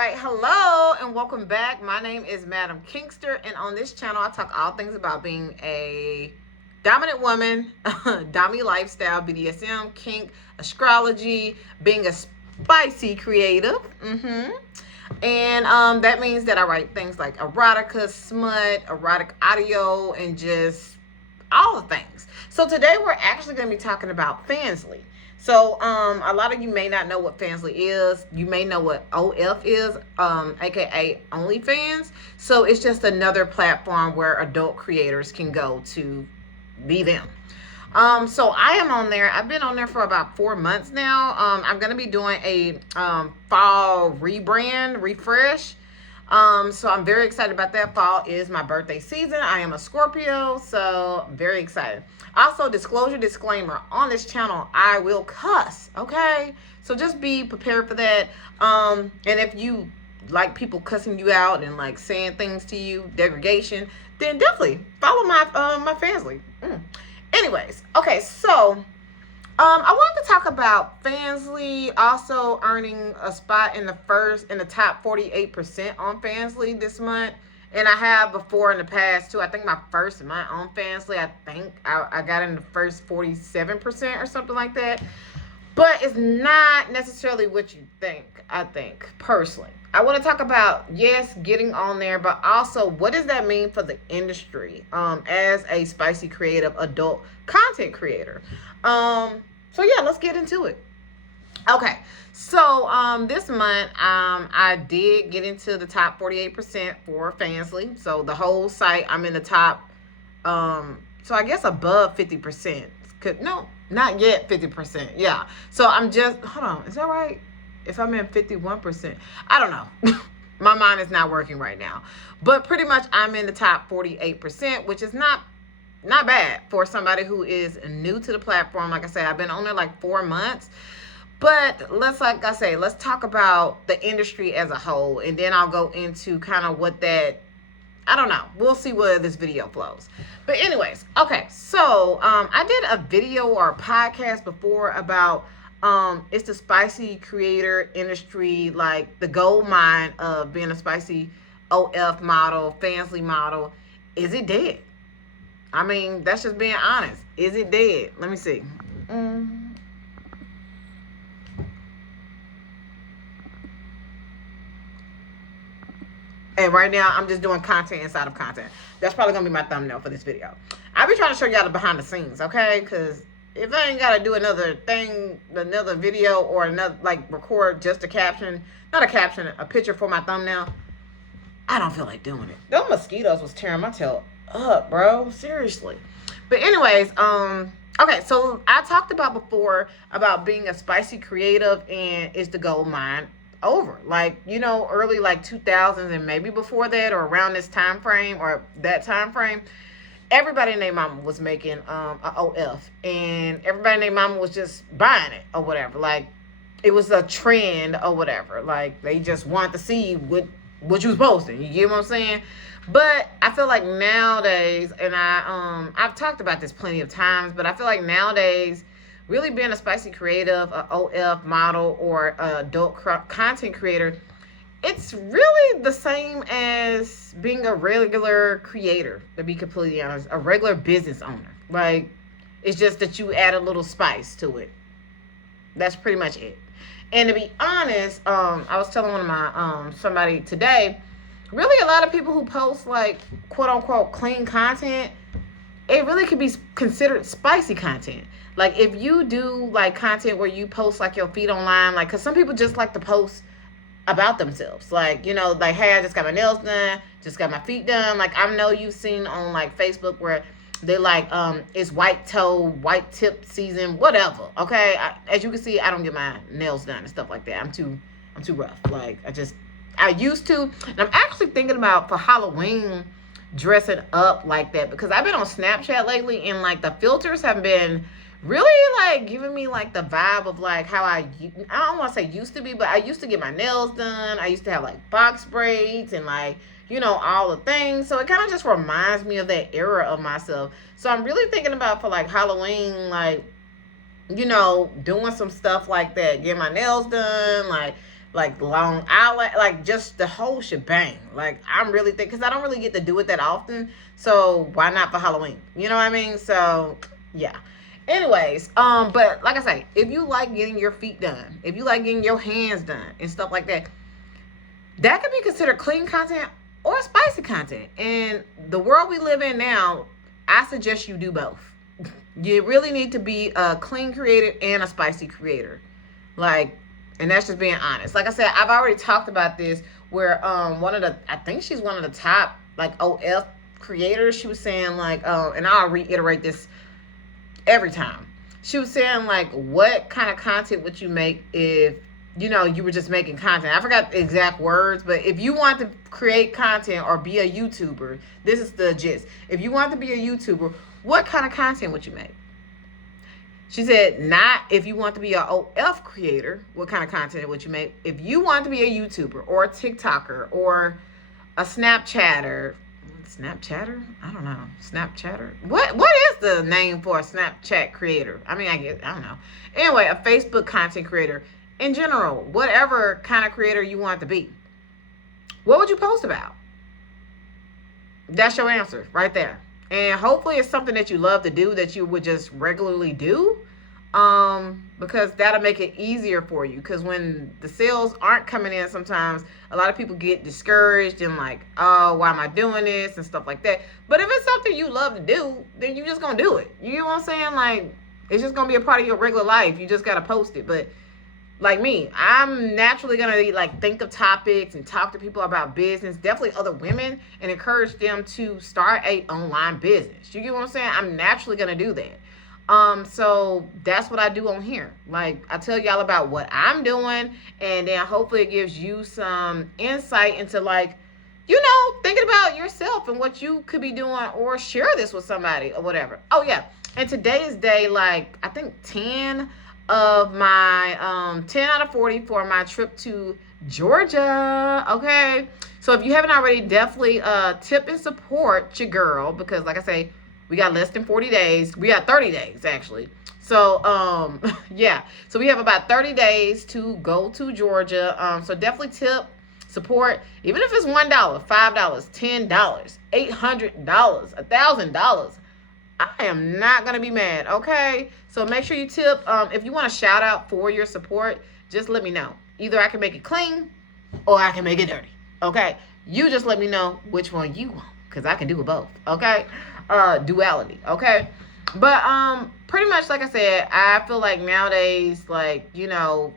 right, hello and welcome back. My name is Madam Kingster, and on this channel I talk all things about being a dominant woman, domme lifestyle, BDSM, kink, astrology, being a spicy creative. And that means that I write things like erotica, smut, erotic audio, and just all the things. So today we're actually going to be talking about Fansly. So a lot of you may not know what Fansly is. You may know what OF is, aka OnlyFans. So it's just another platform where adult creators can go to be them. So I am on there. I've been on there for about 4 months now. I'm going to be doing a fall rebrand, refresh. So I'm very excited about that. Fall is my birthday season. I am a Scorpio, so I'm very excited. Also, disclosure, disclaimer, on this channel, I will cuss, okay? So just be prepared for that. And if you like people cussing you out and like saying things to you, degradation, then definitely follow my my Fansly. Anyways, okay, so I wanted to talk about Fansly also earning a spot in the top 48% on Fansly this month. And I have before in the past too. I think my first month on Fansly, I think I got in the first 47% or something like that. But it's not necessarily what you think, I think, personally. I want to talk about, yes, getting on there, but also what does that mean for the industry as a spicy creative adult content creator? So yeah, let's get into it. Okay, so this month I did get into the top 48% for Fansly. So the whole site, I'm in the top, so I guess above 50%. No, not yet 50%. Yeah. So I'm just, hold on, is that right? If I'm in 51%, I don't know. My mind is not working right now. But pretty much I'm in the top 48%, which is not bad for somebody who is new to the platform. Like I said, I've been on there like 4 months. But let's talk about the industry as a whole, and then I'll go into kind of what that, I don't know. We'll see where this video flows. But anyways, okay, so I did a video or a podcast before about it's the spicy creator industry, like the gold mine of being a spicy OF model, Fansly model. Is it dead? I mean, that's just being honest. Is it dead? Let me see. And right now, I'm just doing content inside of content. That's probably going to be my thumbnail for this video. I'll be trying to show y'all the behind the scenes, okay? Because if I ain't got to do another thing, another video, or another, like, record just a caption, not a caption, a picture for my thumbnail, I don't feel like doing it. Those mosquitoes was tearing my tail up, bro. Seriously. But anyways, okay, so I talked about before about being a spicy creative and it's the gold mine over, like, you know, early like 2000s and maybe before that or around this time frame or that time frame, everybody and their mama was making a OF, and everybody and their mama was just buying it or whatever. Like, it was a trend or whatever. Like, they just wanted to see what you was posting. You get what I'm saying? But I feel like nowadays, and I've talked about this plenty of times, but I feel like nowadays, really being a spicy creative, a OF model, or a adult content creator, it's really the same as being a regular creator, to be completely honest, a regular business owner. Like, it's just that you add a little spice to it. That's pretty much it. And to be honest, I was telling one of my somebody today, really a lot of people who post like quote unquote clean content, it really could be considered spicy content. Like, if you do like content where you post like your feet online, like, because some people just like to post about themselves, like, you know, like, hey, I just got my nails done, just got my feet done. Like, I know you've seen on like Facebook where they like it's white toe, white tip season, whatever. Okay, as you can see, I don't get my nails done and stuff like that. I'm too rough. Like, I used to, and I'm actually thinking about for Halloween dressing up like that, because I've been on Snapchat lately and like the filters have been really like giving me like the vibe of like how I don't want to say used to be, but I used to get my nails done. I used to have like box braids and like, you know, all the things. So it kind of just reminds me of that era of myself. So I'm really thinking about for like Halloween, like, you know, doing some stuff like that, getting my nails done, like like long eyelash, like just the whole shebang. Like I'm really thinking, because I don't really get to do it that often, so why not for Halloween? You know what I mean? So yeah. Anyways, but like I say, if you like getting your feet done, if you like getting your hands done and stuff like that, that could be considered clean content or spicy content. And the world we live in now, I suggest you do both. You really need to be a clean creator and a spicy creator. Like, and that's just being honest. Like I said, I've already talked about this where one of the, I think she's one of the top like OF creators. She was saying like, and I'll reiterate this every time. She was saying like, what kind of content would you make if, you know, you were just making content? I forgot the exact words, but if you want to create content or be a YouTuber, this is the gist. If you want to be a YouTuber, what kind of content would you make? She said, not if you want to be a OF creator, what kind of content would you make? If you want to be a YouTuber or a TikToker or a Snapchatter, I don't know. Snapchatter? What is the name for a Snapchat creator? I mean, I don't know. Anyway, a Facebook content creator. In general, whatever kind of creator you want to be. What would you post about? That's your answer right there. And hopefully it's something that you love to do, that you would just regularly do. Because that'll make it easier for you. Because when the sales aren't coming in, sometimes a lot of people get discouraged and like, oh, why am I doing this and stuff like that. But if it's something you love to do, then you just gonna do it. You know what I'm saying? Like, it's just gonna be a part of your regular life. You just gotta post it. But like me, I'm naturally gonna like think of topics and talk to people about business, definitely other women, and encourage them to start a online business. You get what I'm saying? I'm naturally gonna do that. So that's what I do on here. Like, I tell y'all about what I'm doing, and then hopefully it gives you some insight into, like, you know, thinking about yourself and what you could be doing, or share this with somebody or whatever. Oh yeah, and today is day, like, I think 10 of my 10 out of 40 for my trip to Georgia. Okay, so if you haven't already, definitely tip and support your girl, because like I say, we got less than 40 days. We got 30 days actually. So yeah, so we have about 30 days to go to Georgia. So definitely tip, support, even if it's $1, $5, $10, $800, $1,000. I am not gonna be mad. Okay, so make sure you tip. If you want a shout out for your support, just let me know. Either I can make it clean or I can make it dirty. Okay, you just let me know which one you want, because I can do it both. Okay, duality. Okay, but pretty much like I said, I feel like nowadays, like, you know,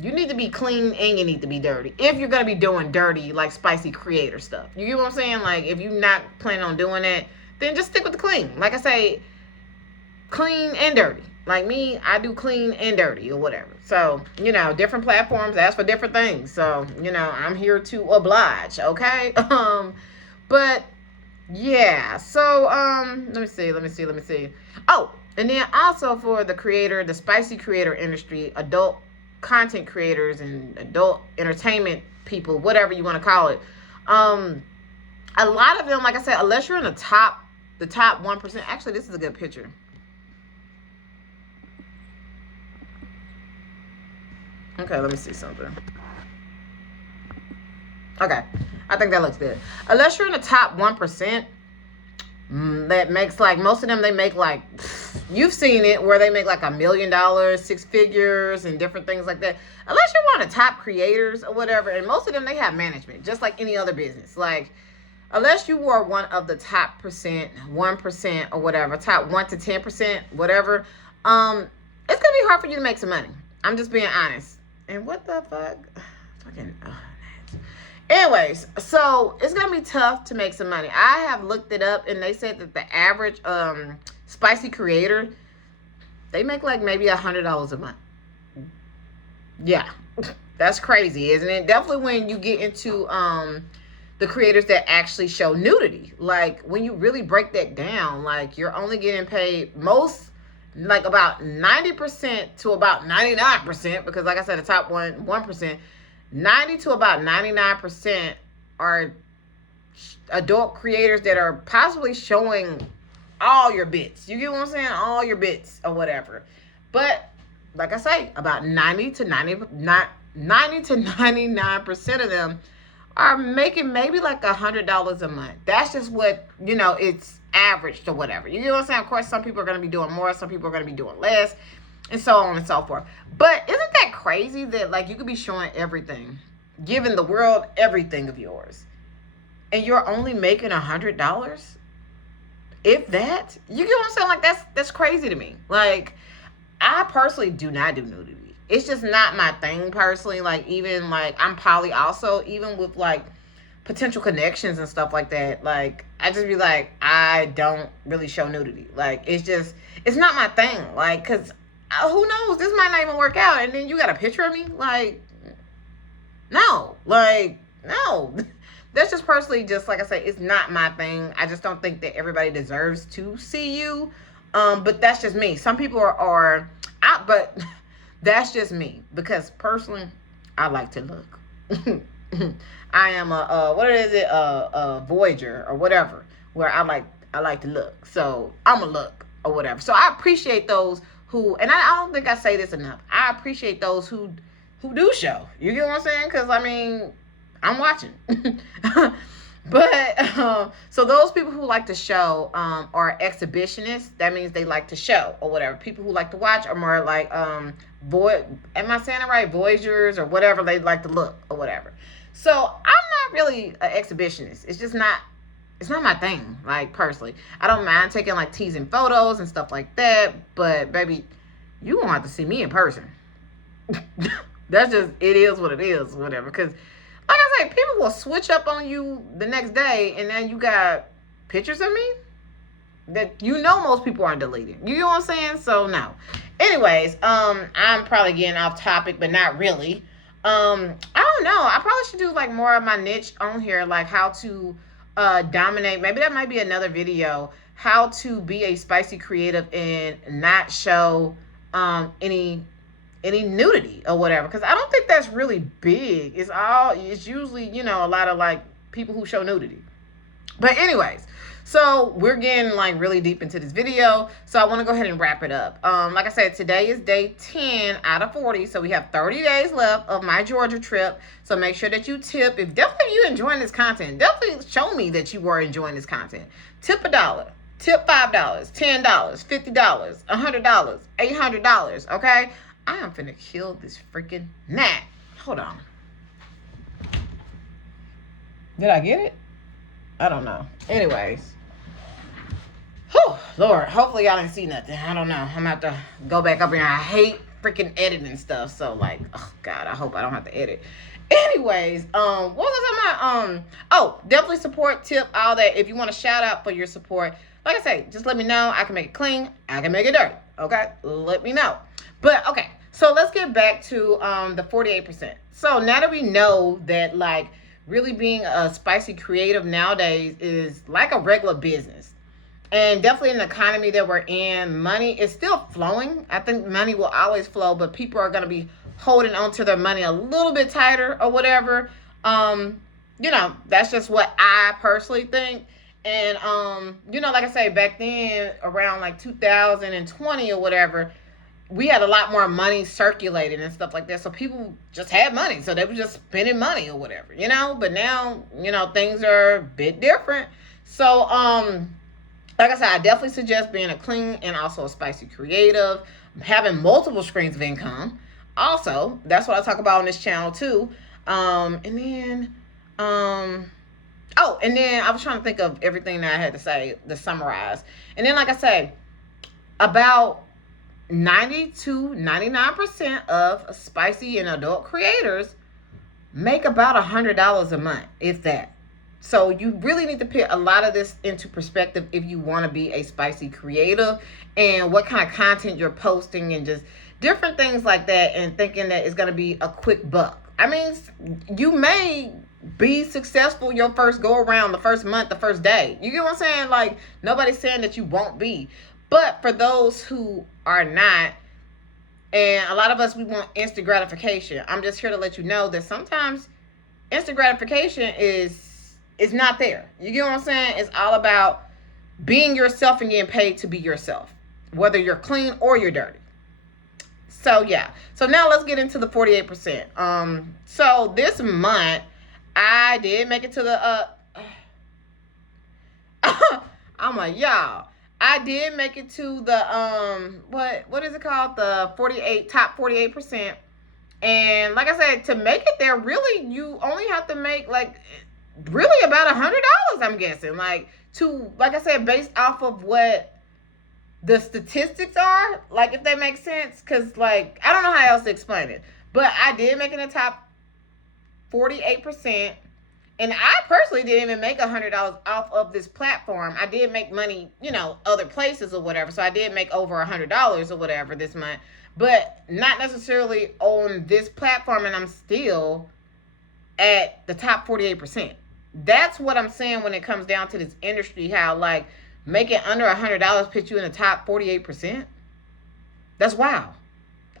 you need to be clean and you need to be dirty if you're gonna be doing dirty, like spicy creator stuff. You get what I'm saying? Like, if you're not planning on doing it, then just stick with the clean. Like I say, clean and dirty. Like me, I do clean and dirty or whatever. So, you know, different platforms ask for different things. So, you know, I'm here to oblige, okay? But yeah. So, let me see. Oh, and then also for the creator, the spicy creator industry, adult content creators and adult entertainment people, whatever you want to call it. A lot of them, like I said, unless you're in the top 1%. Actually, this is a good picture. Okay, let me see something. Okay, I think that looks good. Unless you're in the top 1%, that makes, like, most of them, they make like, you've seen it, where they make like $1 million, 6 figures and different things like that. Unless you're one of the top creators or whatever, and most of them, they have management, just like any other business. Like, unless you were one of the top 1% or whatever, top 1 to 10%, whatever, it's gonna be hard for you to make some money. I'm just being honest. And what the fuck? Fucking. Anyways, so it's gonna be tough to make some money. I have looked it up, and they said that the average spicy creator, they make like maybe $100 a month. Yeah, that's crazy, isn't it? Definitely when you get into the creators that actually show nudity. Like, when you really break that down, like, you're only getting paid most, like, about 90% to about 99%, because like I said, the top 1%, 90 to about 99% are adult creators that are possibly showing all your bits. You get what I'm saying? All your bits or whatever. But like I say, about 90 to 90, not 90 to 99% of them are making maybe like $100 a month. That's just what, it's averaged or whatever. You know what I'm saying? Of course, some people are going to be doing more, some people are going to be doing less, and so on and so forth. But isn't that crazy that, like, you could be showing everything, giving the world everything of yours, and you're only making $100? If that, you get what I'm saying? Like, that's crazy to me. Like, I personally do not do nudity. It's just not my thing personally. Like, even like, I'm poly also, even with like potential connections and stuff like that. Like, I just be like, I don't really show nudity. Like, it's not my thing. Like, cause who knows? This might not even work out. And then you got a picture of me? Like, no. Like, no. That's just personally, just like I say, it's not my thing. I just don't think that everybody deserves to see you. But that's just me. Some people are out, but that's just me, because personally, I like to look. I am a voyager or whatever, where I like to look. So I'm a look or whatever. So I appreciate those who, and I don't think I say this enough, I appreciate those who do show. You get what I'm saying? Because, I mean, I'm watching. But so those people who like to show are exhibitionists. That means they like to show or whatever. People who like to watch are more like am I saying it right? Voyagers or whatever. They like to look or whatever. So I'm not really an exhibitionist. It's not my thing. Like, personally, I don't mind taking like teasing photos and stuff like that. But baby, you won't have to see me in person. That's just, it is what it is, whatever. Because, like I say, people will switch up on you the next day, and then you got pictures of me that most people aren't deleting. You know what I'm saying? So, no. Anyways, I'm probably getting off topic, but not really. I don't know. I probably should do, like, more of my niche on here, like how to dominate. Maybe that might be another video. How to be a spicy creative and not show any nudity or whatever, because I don't think that's really big. It's usually, a lot of like people who show nudity. But anyways, so we're getting like really deep into this video, so I want to go ahead and wrap it up. Like I said, today is day 10 out of 40, so we have 30 days left of my Georgia trip. So make sure that you tip. If you enjoying this content, definitely show me that you were enjoying this content. Tip $1, tip $5, $10, $50, $100, $800. Okay, I am finna kill this freaking gnat. Hold on. Did I get it? I don't know. Anyways. Whew, Lord. Hopefully y'all didn't see nothing. I don't know. I'm gonna have to go back up here. I hate freaking editing stuff. So, like, oh, God, I hope I don't have to edit. Anyways, what was I talking about? Definitely support, tip, all that. If you want a shout out for your support, like I say, just let me know. I can make it clean. I can make it dirty. Okay? Let me know. But, okay, so let's get back to the 48%. So now that we know that, like, really being a spicy creative nowadays is like a regular business. And definitely in the economy that we're in, money is still flowing. I think money will always flow, but people are going to be holding on to their money a little bit tighter or whatever. That's just what I personally think. And, like I say, back then, around like 2020 or whatever, we had a lot more money circulating and stuff like that. So people just had money. So they were just spending money or whatever, But now, things are a bit different. So, like I said, I definitely suggest being a clean and also a spicy creative, having multiple streams of income. Also, that's what I talk about on this channel too. And then I was trying to think of everything that I had to say to summarize. And then, like I say, about 90 to 99% of spicy and adult creators make about $100 a month, if that. So you really need to put a lot of this into perspective if you want to be a spicy creative and what kind of content you're posting and just different things like that, and thinking that it's going to be a quick buck. I mean, you may be successful your first go around, the first month, the first day. You get what I'm saying? Like, nobody's saying that you won't be. But for those who are not, and a lot of us, we want instant gratification. I'm just here to let you know that sometimes instant gratification is not there. You get what I'm saying? It's all about being yourself and getting paid to be yourself, whether you're clean or you're dirty. So yeah. So now let's get into the 48%. So this month I did make it to the I'm like, y'all, I did make it to the what is it called? The 48 top 48%. And like I said, to make it there, really you only have to make like really about $100, I'm guessing. Like like I said, based off of what the statistics are, like if that makes sense. Cause like I don't know how else to explain it. But I did make it in the top 48%. And I personally didn't even make $100 off of this platform. I did make money, other places or whatever. So I did make over $100 or whatever this month, but not necessarily on this platform. And I'm still at the top 48%. That's what I'm saying when it comes down to this industry. How like making under $100 puts you in the top 48%. That's wow.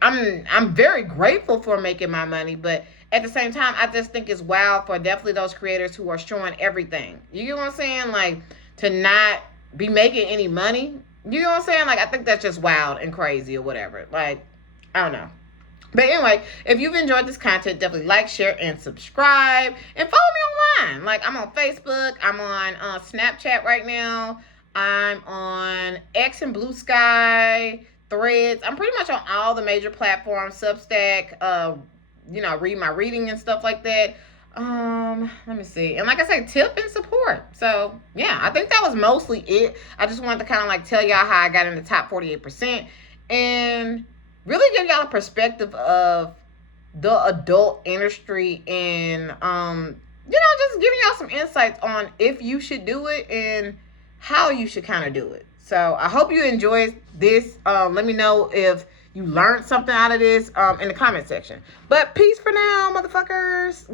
I'm very grateful for making my money, but at the same time, I just think it's wild for definitely those creators who are showing everything. You get what I'm saying? Like, to not be making any money. You know what I'm saying? Like, I think that's just wild and crazy or whatever. Like, I don't know. But anyway, if you've enjoyed this content, definitely like, share, and subscribe. And follow me online. Like, I'm on Facebook. I'm on Snapchat right now. I'm on X and Blue Sky, Threads. I'm pretty much on all the major platforms. Substack, read my reading and stuff like that. Let me see. And like I said, tip and support. So yeah, I think that was mostly it. I just wanted to kind of like tell y'all how I got in the top 48% and really give y'all a perspective of the adult industry and just giving y'all some insights on if you should do it and how you should kind of do it. So I hope you enjoyed this. Let me know if you learned something out of this in the comment section. But peace for now, motherfuckers.